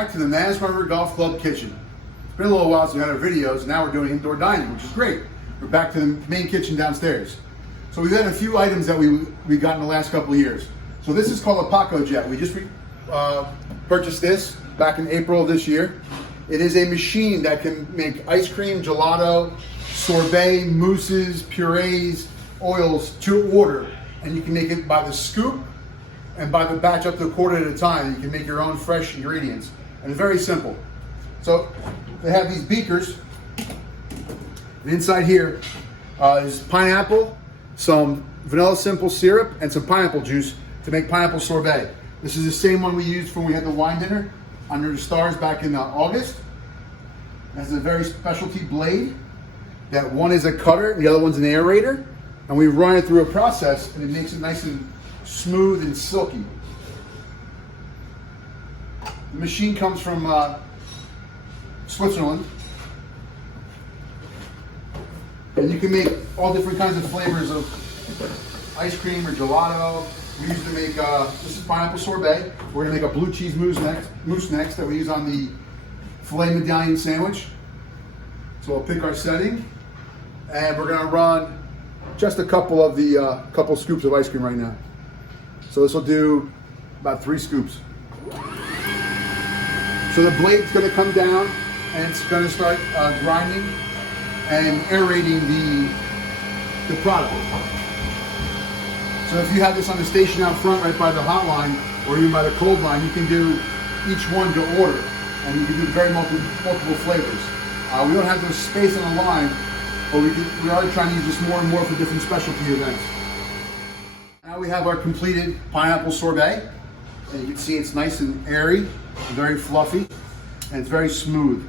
back to the Mass River Golf Club kitchen. It's been a little while since we had our videos, and now we're doing indoor dining, which is great. We're back to the main kitchen downstairs. So we've had a few items that we got in the last couple of years. So this is called a Paco Jet. We just purchased this back in April of this year. It is a machine that can make ice cream, gelato, sorbet, mousses, purees, oils to order. And you can make it by the scoop and by the batch up to a quarter at a time. You can make your own fresh ingredients. And it's very simple. So they have these beakers. And inside here is pineapple, some vanilla simple syrup, and some pineapple juice to make pineapple sorbet. This is the same one we used when we had the wine dinner under the stars back in August. It has a very specialty blade. That one is a cutter and the other one's an aerator. And we run it through a process and it makes it nice and smooth and silky. The machine comes from Switzerland. And you can make all different kinds of flavors of ice cream or gelato. We use to make, this is pineapple sorbet. We're gonna make a blue cheese mousse next that we use on the filet medallion sandwich. So we'll pick our setting and we're gonna run just a couple of the couple scoops of ice cream right now. So this will do about 3 scoops. So the blade's gonna come down and it's gonna start grinding and aerating the product. So if you have this on the station out front right by the hot line or even by the cold line, you can do each one to order and you can do very multiple flavors. We don't have the space on the line, but we are trying to use this more and more for different specialty events. Now we have our completed pineapple sorbet. And you can see it's nice and airy, and very fluffy, and it's very smooth.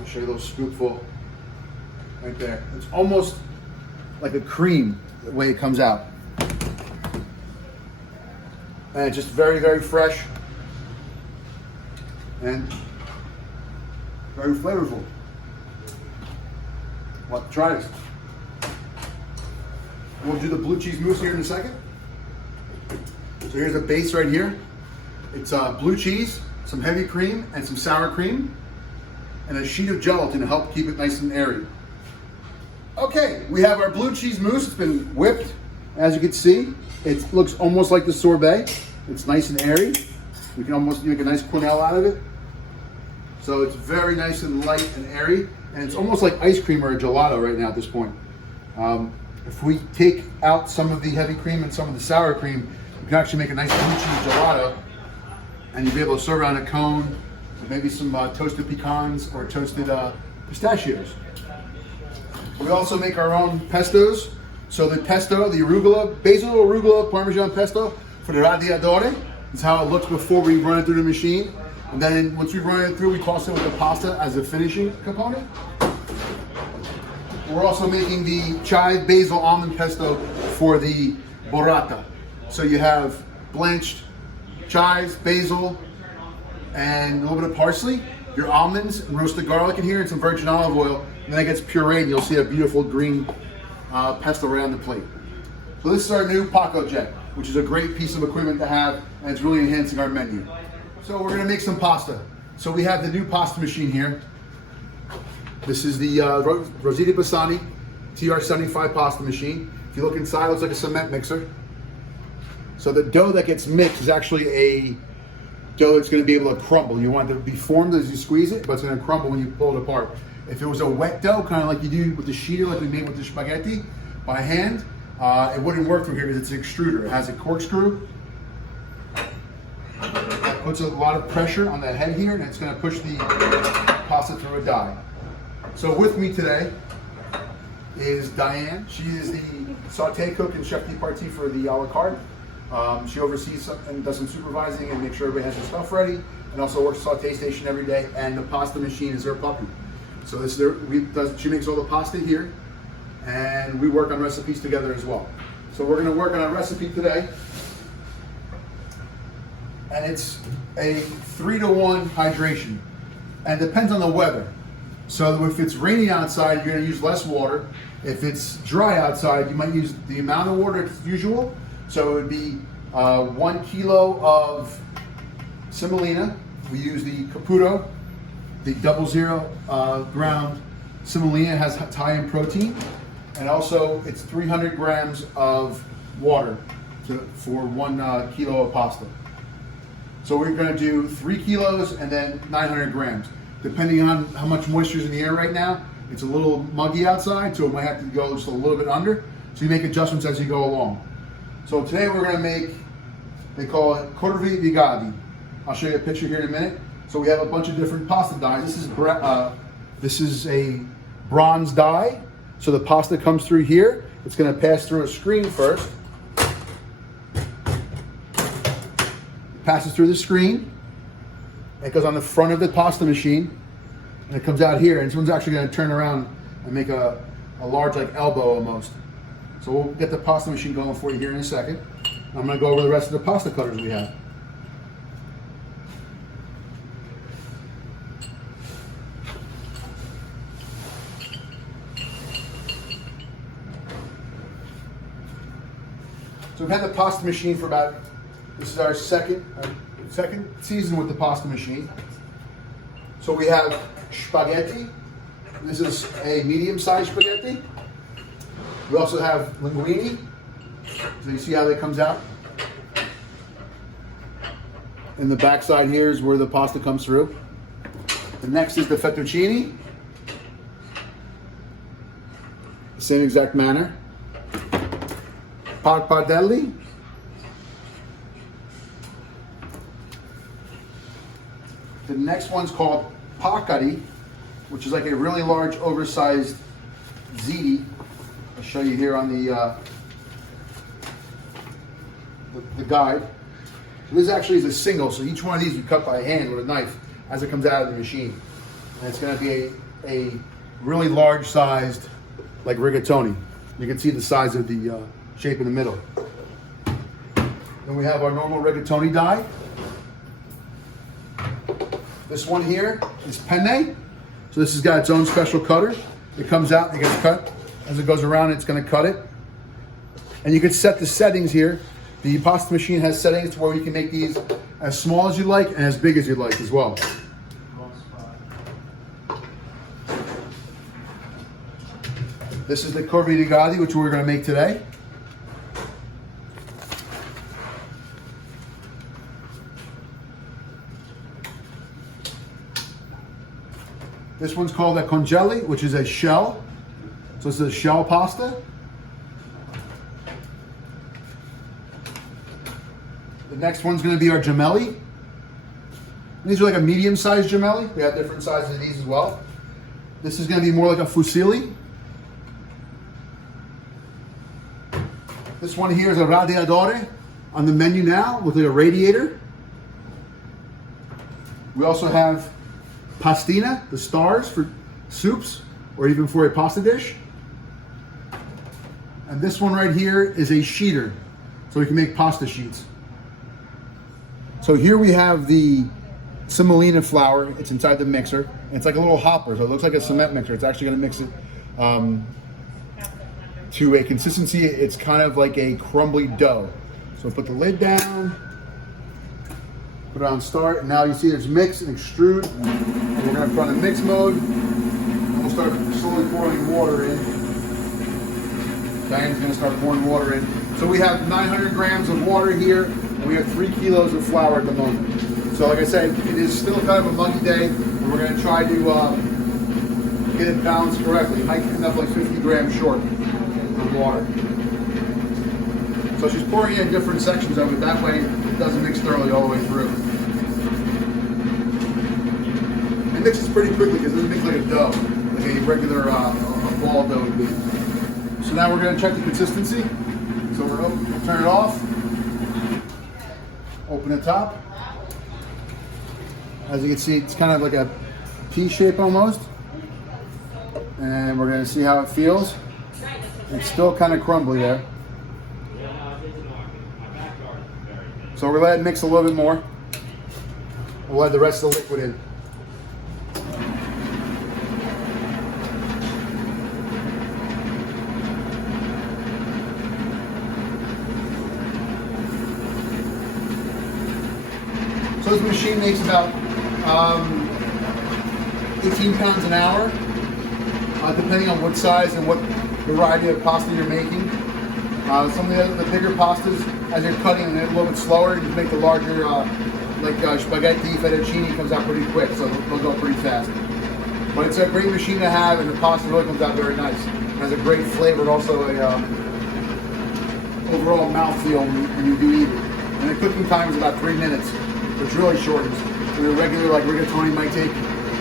I'll show you a little scoopful right there. It's almost like a cream the way it comes out. And it's just very, very fresh and very flavorful. Well, try this. We'll do the blue cheese mousse here in a second. So here's a base right here. It's blue cheese, some heavy cream, and some sour cream, and a sheet of gelatin to help keep it nice and airy. Okay, we have our blue cheese mousse. It's been whipped. As you can see, it looks almost like the sorbet. It's nice and airy. You can almost make a nice quenelle out of it. So it's very nice and light and airy, and it's almost like ice cream or a gelato right now at this point. If we take out some of the heavy cream and some of the sour cream, you can actually make a nice blue cheese gelato, and you'll be able to serve it on a cone with maybe some toasted pecans or toasted pistachios. We also make our own pestos. So the pesto, the arugula, basil, arugula, parmesan pesto for the radiatore is how it looks before we run it through the machine. And then once we run it through, we toss it with the pasta as a finishing component. We're also making the chive basil almond pesto for the burrata. So you have blanched chives, basil, and a little bit of parsley, your almonds, and roasted garlic in here, and some virgin olive oil. And then it gets pureed, and you'll see a beautiful green pesto right on the plate. So this is our new Paco Jet, which is a great piece of equipment to have, and it's really enhancing our menu. So we're gonna make some pasta. So we have the new pasta machine here. This is the Rosita Pisani TR75 pasta machine. If you look inside, it looks like a cement mixer. So the dough that gets mixed is actually a dough that's gonna be able to crumble. You want it to be formed as you squeeze it, but it's gonna crumble when you pull it apart. If it was a wet dough, kind of like you do with the sheeter, like we made with the spaghetti by hand, it wouldn't work through here because it's an extruder. It has a corkscrew. That puts a lot of pressure on the head here, and it's going to push the pasta through a die. So with me today is Diane. She is the sauté cook and chef de partie for the a la carte. She oversees and does some supervising and makes sure everybody has their stuff ready, and also works sauté station every day. And the pasta machine is her puppy. So this is she makes all the pasta here, and we work on recipes together as well. So we're going to work on a recipe today, and it's a 3-to-1 hydration, and it depends on the weather. So if it's raining outside, you're going to use less water. If it's dry outside, you might use the amount of water as usual. So it would be 1 kilo of semolina, we use the Caputo, the 00 ground semolina. It has high in protein, and also it's 300 grams of water for 1 kilo of pasta. So we're going to do 3 kilos and then 900 grams. Depending on how much moisture is in the air right now, it's a little muggy outside, so it might have to go just a little bit under. So you make adjustments as you go along. So today we're going to make, they call it corvi di gadi. I'll show you a picture here in a minute. So we have a bunch of different pasta dyes. This is a bronze dye. So the pasta comes through here. It's going to pass through a screen first. It passes through the screen. It goes on the front of the pasta machine, and it comes out here. And this one's actually going to turn around and make a large, like, elbow almost. So we'll get the pasta machine going for you here in a second. I'm going to go over the rest of the pasta cutters we have. So we've had the pasta machine for about, this is our second season with the pasta machine. So we have spaghetti. This is a medium-sized spaghetti. We also have linguine. So you see how that comes out? And the back side here is where the pasta comes through. The next is the fettuccine. The same exact manner. Parpadelli. The next one's called pacari, which is like a really large, oversized ziti. I'll show you here on the guide. So this actually is a single, so each one of these you cut by hand with a knife as it comes out of the machine. And it's going to be a really large sized, like rigatoni. You can see the size of the shape in the middle. Then we have our normal rigatoni die. This one here is penne. So this has got its own special cutter. It comes out, it gets cut. As it goes around, it's going to cut it. And you can set the settings here. The pasta machine has settings where you can make these as small as you like and as big as you like as well. This is the corvi di gadi, which we're going to make today. This one's called a congeli, which is a shell. So this is a shell pasta. The next one's going to be our gemelli. These are like a medium-sized gemelli. We have different sizes of these as well. This is going to be more like a fusilli. This one here is a radiatore on the menu now with like a radiator. We also have pastina, the stars for soups or even for a pasta dish. And this one right here is a sheeter, so we can make pasta sheets. So here we have the semolina flour. It's inside the mixer. And it's like a little hopper, so it looks like a cement mixer. It's actually going to mix it to a consistency. It's kind of like a crumbly dough. So put the lid down, put it on start, and now you see there's mix and extrude. And we're going to put on mix mode, and we'll start slowly pouring water in. Diane's going to start pouring water in. So we have 900 grams of water here, and we have 3 kilos of flour at the moment. So like I said, it is still kind of a muggy day, and we're going to try to get it balanced correctly. Might end up like 50 grams short of water. So she's pouring in different sections of it. That way it doesn't mix thoroughly all the way through. It mixes pretty quickly because it doesn't mix like a dough, like a regular ball dough would be. So now we're going to check the consistency. So we'll turn it off. Open the top. As you can see, it's kind of like a pea shape almost. And we're going to see how it feels. It's still kind of crumbly there. So we're going to let it mix a little bit more. We'll add the rest of the liquid in. So this machine makes about 18 pounds an hour, depending on what size and what variety of pasta you're making. Some of the bigger pastas, as you're cutting it a little bit slower, you make the larger, spaghetti, fettuccine comes out pretty quick, so they'll go pretty fast. But it's a great machine to have, and the pasta really comes out very nice. It has a great flavor, and also a overall mouthfeel when you do eat it. And the cooking time is about 3 minutes, which really shortens. So your regular rigatoni might take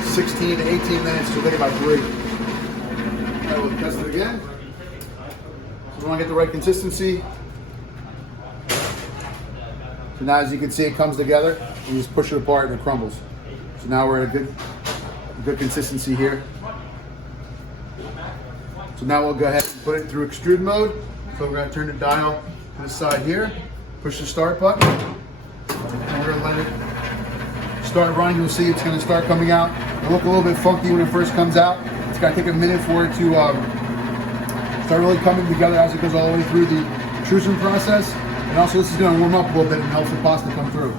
16 to 18 minutes, so take about 3. Alright, we'll test it again. So we want to get the right consistency. So now, as you can see, it comes together. You just push it apart and it crumbles. So now we're at a good consistency here. So now we'll go ahead and put it through extrude mode. So we're going to turn the dial to the side here, push the start button, and we're going to let it start running. You'll see it's going to start coming out. It'll look a little bit funky when it first comes out. It's going to take a minute for it to start really coming together as it goes all the way through the extrusion process. And also this is going to warm up a little bit and helps the pasta come through.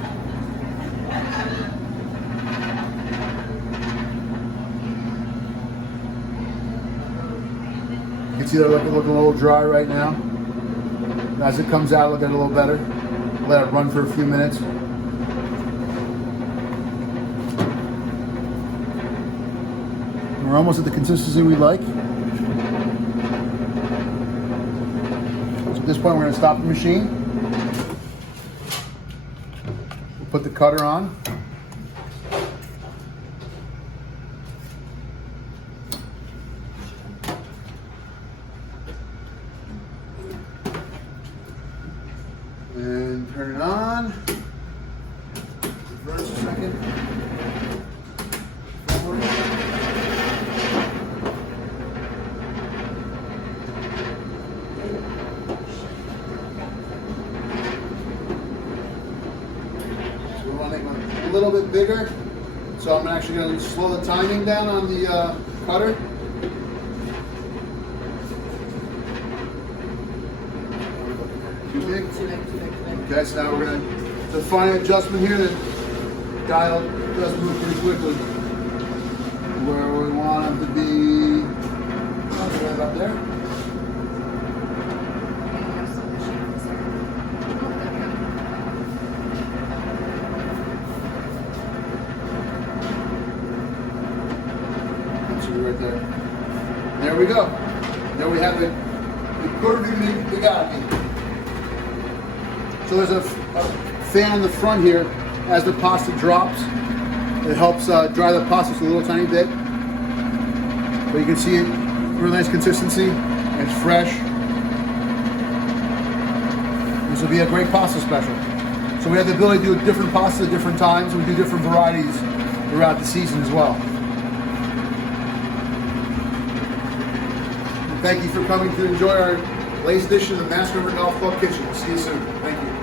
You can see they're looking a little dry right now. As it comes out, it'll get a little better. Let it run for a few minutes. And we're almost at the consistency we like. So at this point, we're going to stop the machine. We'll put the cutter on. And turn it on. Reverse a second. Forward. So we want to make it a little bit bigger. So I'm actually going to slow the timing down on the cutter. Too big? Okay, so now we're going to, the final adjustment here, the dial does move pretty quickly. Where we want them to be, right about there. So right there. There we go. There we have it. The curve we got it. So there's a fan in the front here. As the pasta drops, it helps dry the pasta just a little tiny bit. But you can see it, really nice consistency. It's fresh. This will be a great pasta special. So we have the ability to do different pastas at different times. We do different varieties throughout the season as well. And thank you for coming to enjoy our latest edition of the Master of the Golf Club Kitchen. We'll see you soon. Thank you.